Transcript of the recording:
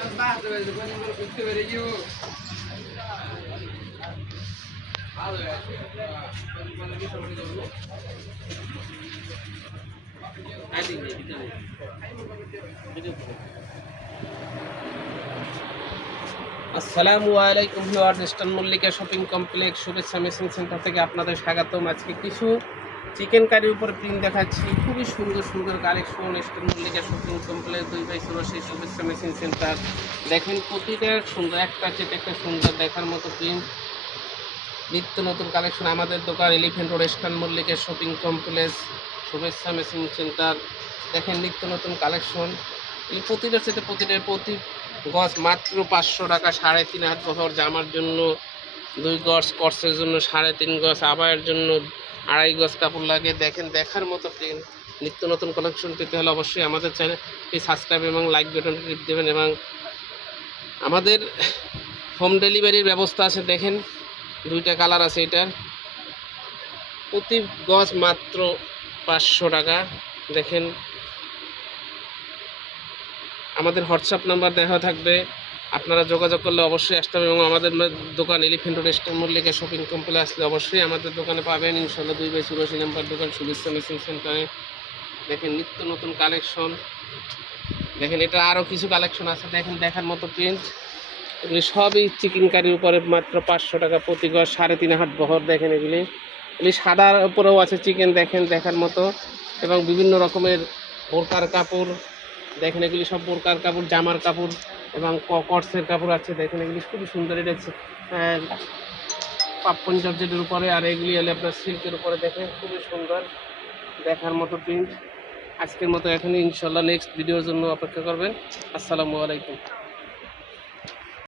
আসসালামু আলাইকুম viewers, eastern Mallika shopping complex শুভেচ্ছা মেশিন সেন্টার থেকে আপনাদের স্বাগতম। আজকে কিছু চিকেন কারির উপরে প্রিন্ট দেখাচ্ছি। খুবই সুন্দর সুন্দর collection. Eastern Mallika shopping complex 2/84 শুভেচ্ছা মেশিন সেন্টার। দেখেন প্রতিটা সুন্দর, একটা চেয়ে একটা সুন্দর দেখার মতো প্রিন্ট, নিত্য নতুন কালেকশন। আমাদের দোকান elephant road eastern Mallika shopping complex শুভেচ্ছা মেশিন সেন্টার। দেখেন নিত্য নতুন কালেকশন। এই প্রতিটা সেটে প্রতি গজ মাত্র 500 টাকা। 3.5 হাত বহর, জামার জন্য 2 গজ, কর্সের জন্য 3.5 গজ, আবায়ের জন্য 2.5 গজ কাপড় লাগে। দেখেন দেখার মতো প্রিন্ট। নিত্য নতুন কালেকশন পেতে হলে অবশ্যই আমাদের চ্যানেলটি সাবস্ক্রাইব এবং লাইক বাটনটি টিপ দেবেন। এবং আমাদের হোম ডেলিভারির ব্যবস্থা আছে। দেখেন 2টা কালার আছে এটার। প্রতি গজ মাত্র 500 টাকা। দেখেন আমাদের হোয়াটসঅ্যাপ নাম্বার দেওয়া থাকবে, আপনারা যোগাযোগ করলে অবশ্যই আসতে হবে। এবং আমাদের দোকান elephant road eastern Mallika shopping কমপ্লেক্সে আসলে অবশ্যই আমাদের দোকানে পাবেন ইনশাল্লাহ। 2/84 নাম্বার দোকান শুভেচ্ছা মেশিন সেন্টারে। দেখেন নিত্য নতুন কালেকশন। দেখেন এটা আরও কিছু কালেকশন আছে। দেখেন দেখার মতো প্রিন্ট। এগুলি সবই চিকেন কারির উপরে মাত্র 500 টাকা প্রতি গজ, 3.5 হাত বহর। দেখেন এগুলি সাদার উপরেও আছে চিকেন। দেখেন দেখার মতো। এবং বিভিন্ন রকমের বোরকার কাপড়। দেখেন এগুলি সব বোরকার কাপড়, জামার কাপড় এবং কটসের কাপড় আছে। দেখেন এগুলি খুবই সুন্দর। এটা হচ্ছে পাপ্পন জর্জেটের উপরে, আর এগুলি হলে আপনার সিল্কের উপরে। দেখেন খুবই সুন্দর দেখার মতো প্রিন্ট। আজকের মতো এখানে ইনশাল্লাহ নেক্সট ভিডিওর জন্য অপেক্ষা করবেন। আসসালামু আলাইকুম।